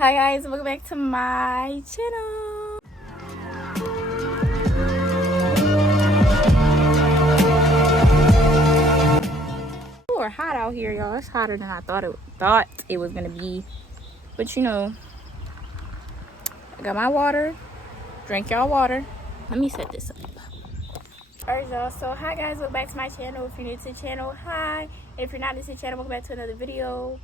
Hi guys, welcome back to my channel. It's hot out here, y'all. It's hotter than I thought it was gonna be. But you know, I got my water. Drink y'all water. Let me set this up. Alright y'all, so hi guys, welcome back to my channel. If you're new to the channel, hi. If you're not new to the channel, welcome back to another video.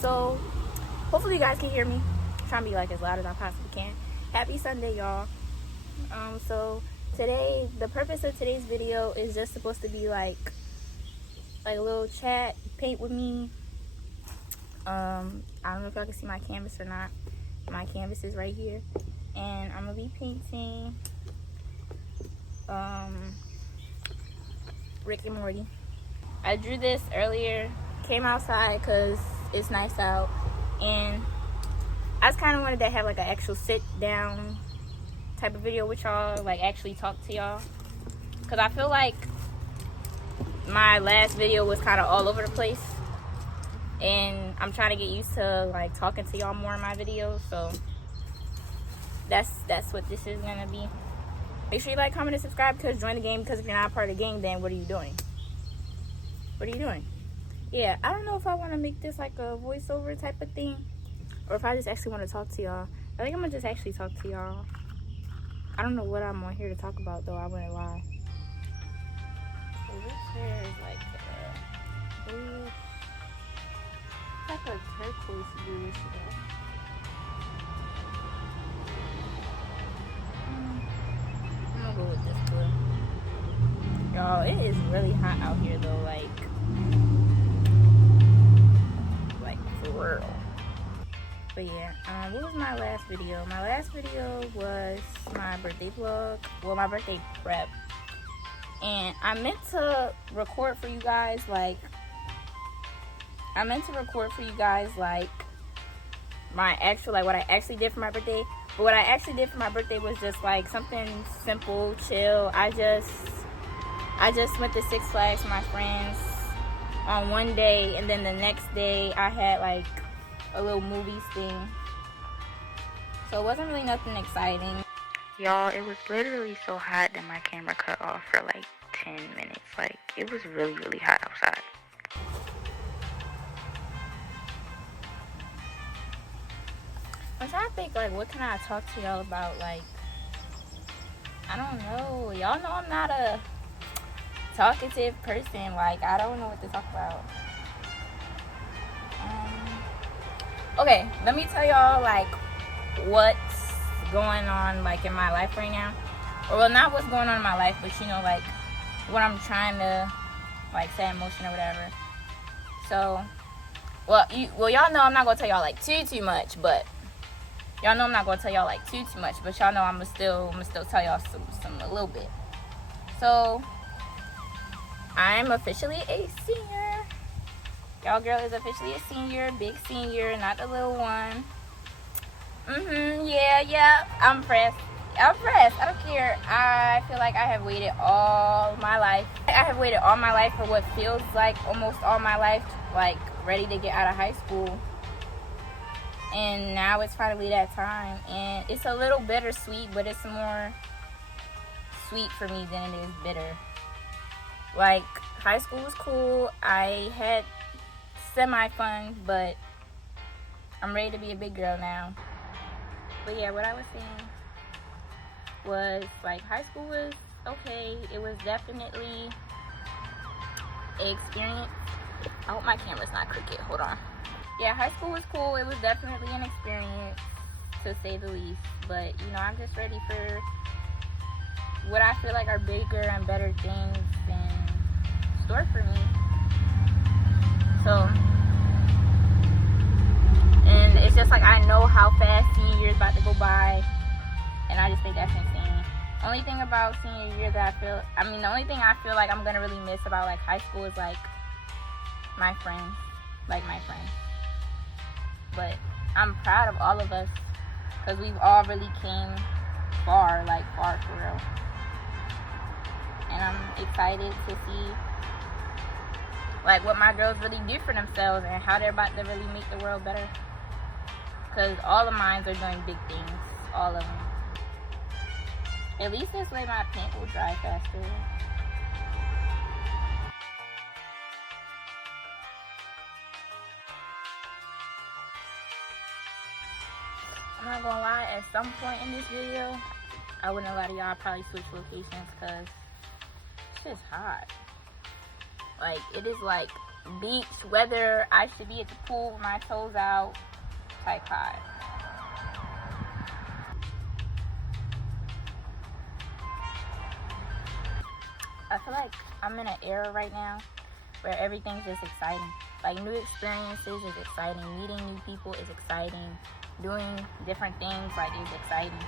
So hopefully you guys can hear me. I'm trying to be like as loud as I possibly can. Happy Sunday, y'all. So today, the purpose of today's video is just supposed to be like a little chat, paint with me. I don't know if y'all can see my canvas or not. My canvas is right here, and I'm gonna be painting Rick and Morty. I drew this earlier, came outside because it's nice out, and I just kind of wanted to have like an actual sit down type of video with y'all, like actually talk to y'all, because I feel like my last video was kind of all over the place, and I'm trying to get used to like talking to y'all more in my videos. So that's what this is gonna be. Make sure you like, comment, and subscribe, because join the game, because if you're not part of the game, then what are you doing? Yeah, I don't know if I want to make this like a voiceover type of thing, or if I just actually want to talk to y'all. I think I'm gonna just actually talk to y'all. I don't know what I'm on here to talk about though, I wouldn't lie. So this hair is like bluish, like a turquoise bluish though. I'm gonna go with this blue. Y'all, it is really hot out here though, like for real. But yeah, what was my last video? My last video was my birthday vlog. Well, my birthday prep. And I meant to record for you guys like my actual, like what I actually did for my birthday. But what I actually did for my birthday was just like something simple, chill. I just went to Six Flags with my friends on one day, and then the next day I had like a little movies thing. So it wasn't really nothing exciting. Y'all, it was literally so hot that my camera cut off for like 10 minutes. Like, it was really, really hot outside. I'm trying to think, like, what can I talk to y'all about? Like, I don't know. Y'all know I'm not a talkative person. Like, I don't know what to talk about. Okay, let me tell y'all like what's going on like in my life right now. Or well, not what's going on in my life, but you know, like what I'm trying to like set in motion or whatever. So y'all know I'm not gonna tell y'all like too much, but y'all know I'm not gonna tell y'all like too much, but y'all know I'm gonna still tell y'all some a little bit. So I'm officially a senior. Y'all girl is officially a senior, big senior, not the little one. Yeah, I'm pressed. I don't care. I feel like I have waited all my life. For what feels like almost all my life, like ready to get out of high school. And now it's finally that time. And it's a little bittersweet, but it's more sweet for me than it is bitter. Like, high school was cool. I had semi-fun, but I'm ready to be a big girl now. But yeah, what I was saying was like high school was okay. It was definitely an experience. I hope my camera's not crooked. Hold on. Yeah, high school was cool. It was definitely an experience, to say the least. But you know, I'm just ready for what I feel like are bigger and better things in store for me. So, and it's just like I know how fast senior year is about to go by, and I just think that's insane. Only thing about senior year that the only thing I feel like I'm gonna really miss about like high school is like my friends. But I'm proud of all of us, because we've all really came far for real. And I'm excited to see like what my girls really do for themselves and how they're about to really make the world better. Because all of mine are doing big things. All of them. At least this way my paint will dry faster. I'm not gonna lie, at some point in this video, I wouldn't lie to y'all, I'd probably switch locations because shit's hot. Like, it is like beach weather. I should be at the pool with my toes out type hot. I feel like I'm in an era right now where everything's just exciting. Like, new experiences is exciting. Meeting new people is exciting. Doing different things, like, is exciting.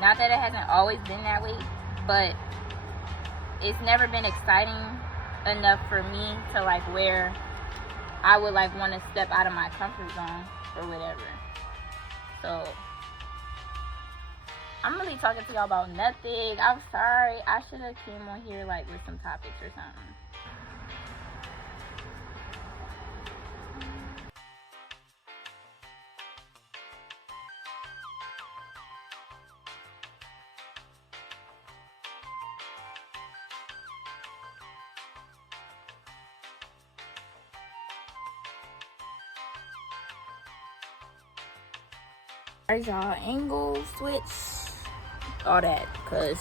Not that it hasn't always been that way, but it's never been exciting enough for me to, like, where I would, like, want to step out of my comfort zone or whatever. So, I'm really talking to y'all about nothing. I'm sorry. I should have came on here, like, with some topics or something. Alright, y'all, angle switch, all that, cause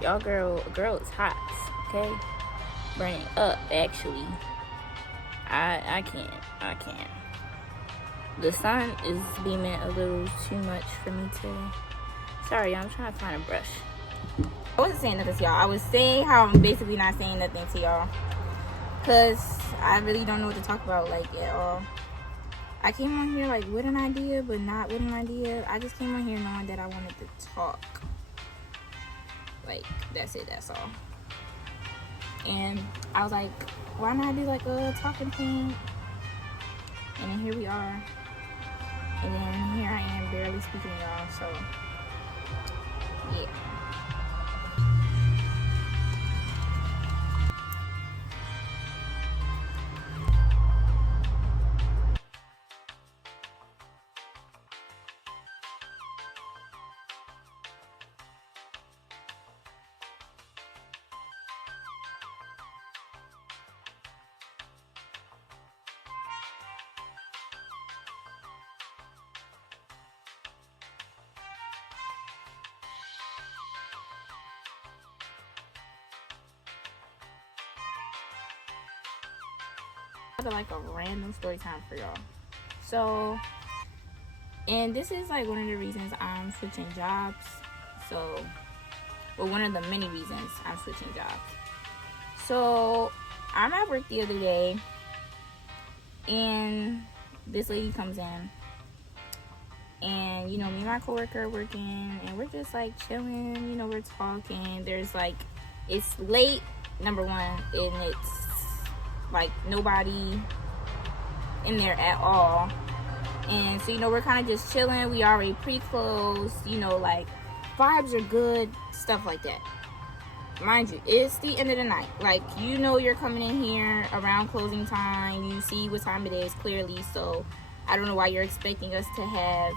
y'all girl is hot, okay? Burning up, actually. I can't. The sun is beaming a little too much for me today. Sorry, I'm trying to find a brush. I wasn't saying nothing to y'all. I was saying how I'm basically not saying nothing to y'all, cause I really don't know what to talk about, like, at all. I came on here like with an idea, but not with an idea. I just came on here knowing that I wanted to talk. Like, that's it, that's all. And I was like, why not do like a talking thing? And then here we are. And then here I am barely speaking to y'all, so yeah. Like a random story time for y'all. So, and this is like one of the reasons I'm switching jobs. So, well, one of the many reasons I'm switching jobs. So, I'm at work the other day, and this lady comes in, and you know, me and my coworker are working, and we're just like chilling. You know, we're talking. There's like, it's late, number one, and it's like nobody in there at all. And so, you know, we're kind of just chilling. We already pre-closed, you know, like vibes are good, stuff like that. Mind you, it's the end of the night. Like, you know, you're coming in here around closing time. You see what time it is clearly. So I don't know why you're expecting us to have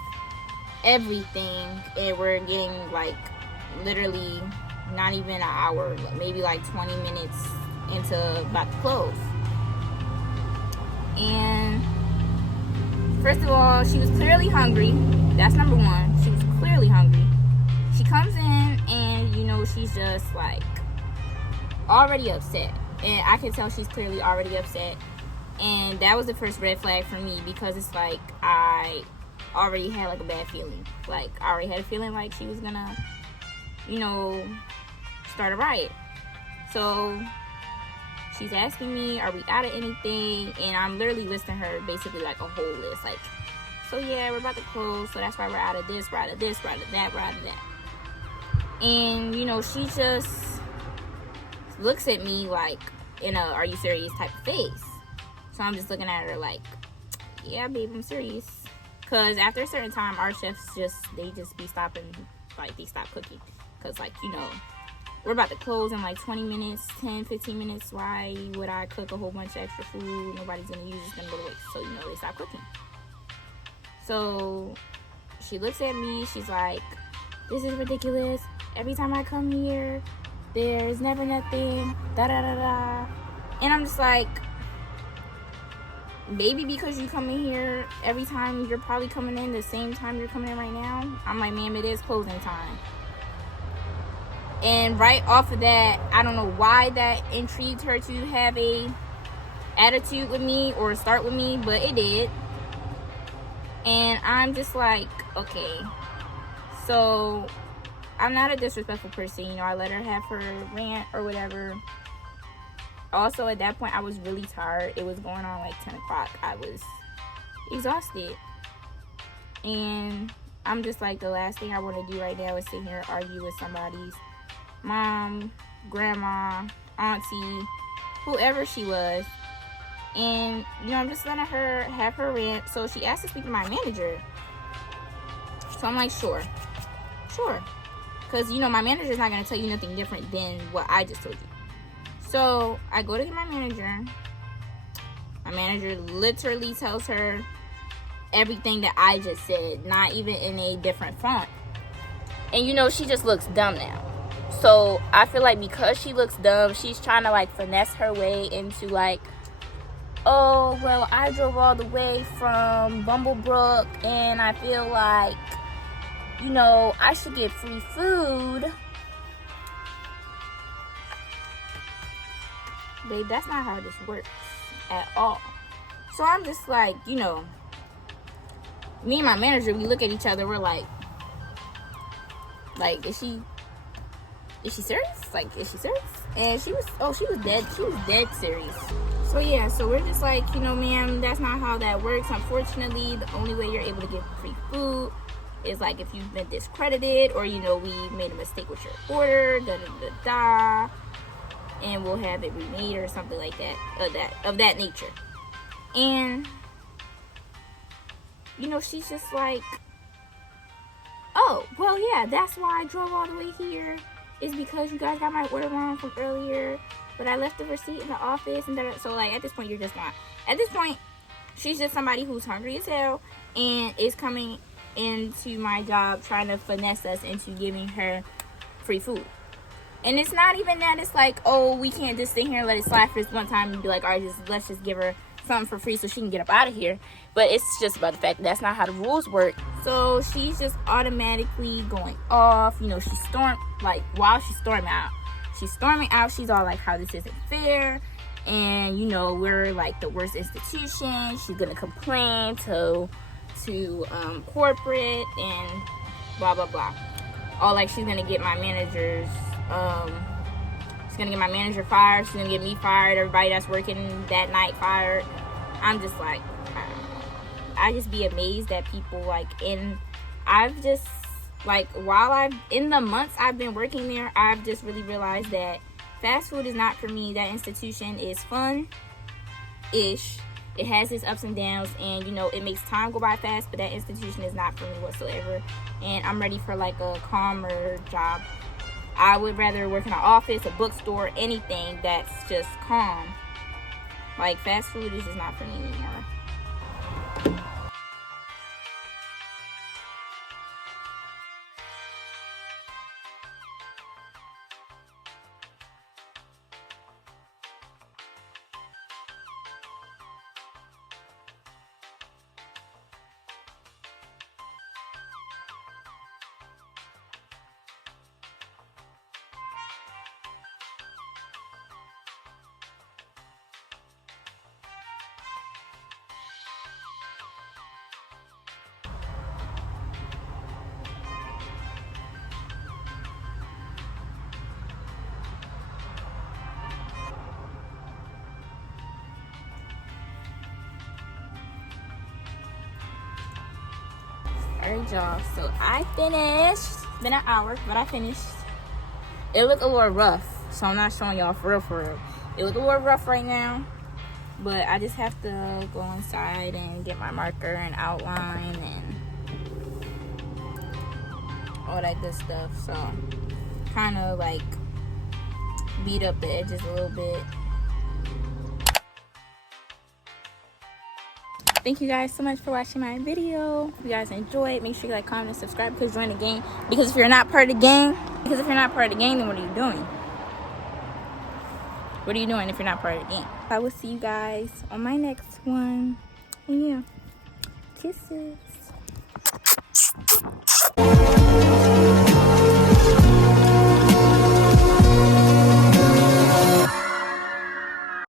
everything, and we're getting like literally not even an hour, maybe like 20 minutes into about to close. And first of all, she was clearly hungry. That's number one. She was clearly hungry. She comes in and, you know, she's just like already upset. And I can tell she's clearly already upset. And that was the first red flag for me, because it's like I already had like a bad feeling. Like, I already had a feeling like she was gonna, you know, start a riot. So she's asking me, are we out of anything? And I'm literally listing her basically like a whole list. Like, so yeah, we're about to close, so that's why we're out of this, we're out of this, we're out of that, we're out of that. And, you know, she just looks at me like in a are you serious type of face. So I'm just looking at her like, yeah, babe, I'm serious. Because after a certain time, our chefs they just be stopping, like, they stop cooking. Because, like, you know, we're about to close in like 20 minutes, 10, 15 minutes. Why would I cook a whole bunch of extra food? Nobody's gonna use it, it's gonna go to waste. So, they stop cooking. So she looks at me, she's like, this is ridiculous. Every time I come here, there's never nothing, da da da da. And I'm just like, maybe because you come in here every time, you're probably coming in the same time you're coming in right now. I'm like, ma'am, it is closing time. And right off of that, I don't know why that intrigued her to have a attitude with me or start with me, but it did. And I'm just like, okay. So I'm not a disrespectful person, I let her have her rant or whatever. Also, at that point, I was really tired. It was going on like 10 o'clock. I was exhausted. And I'm just like, the last thing I want to do right now is sit here and argue with somebody's mom, grandma, auntie, whoever she was. And, I'm just letting her have her rant. So she asked to speak to my manager. So I'm like, sure. Because, my manager's not going to tell you nothing different than what I just told you. So I go to get my manager. My manager literally tells her everything that I just said, not even in a different font. And, she just looks dumb now. So I feel like because she looks dumb, she's trying to, like, finesse her way into, like, oh, well, I drove all the way from Bumblebrook, and I feel like, I should get free food. Babe, that's not how this works at all. So I'm just like, me and my manager, we look at each other, we're like, is she serious? Like, is she serious? And she was dead serious. So yeah, so we're just like, ma'am, that's not how that works. Unfortunately, the only way you're able to get free food is like if you've been discredited or, we made a mistake with your order, da da da da, and we'll have it remade or something like that, of that nature. And, she's just like, oh, well, yeah, that's why I drove all the way here, is because you guys got my order wrong from earlier, but I left the receipt in the office, and so, like, at this point, you're just not. At this point, she's just somebody who's hungry as hell and is coming into my job trying to finesse us into giving her free food. And it's not even that. It's like, oh, we can't just sit here and let it slide for this one time and be like, all right, let's just give her something for free so she can get up out of here. But it's just about the fact that that's not how the rules work. So she's just automatically going off. She's while she's storming out, she's all like, how this isn't fair. And, we're like the worst institution. She's going to complain to corporate and blah, blah, blah. All like she's going to get my manager's she's gonna get my manager fired, she's gonna get me fired, everybody that's working that night fired. I'm just like, I just be amazed that people I've just in the months I've been working there, I've just really realized that fast food is not for me. That institution is fun-ish. It has its ups and downs, and it makes time go by fast, but that institution is not for me whatsoever. And I'm ready for like a calmer job. I would rather work in an office, a bookstore, anything that's just calm. Like, fast food is just not for me anymore. Alright, y'all, so I finished. It's been an hour, but I finished. It looked a little rough, so I'm not showing y'all for real. It look a little rough right now, but I just have to go inside and get my marker and outline and all that good stuff. So kind of like beat up the edges a little bit. Thank you guys so much for watching my video. If you guys enjoyed, make sure you like, comment, and subscribe, because join the gang. Because if you're not part of the gang, then what are you doing? What are you doing if you're not part of the gang? I will see you guys on my next one. And yeah, kisses.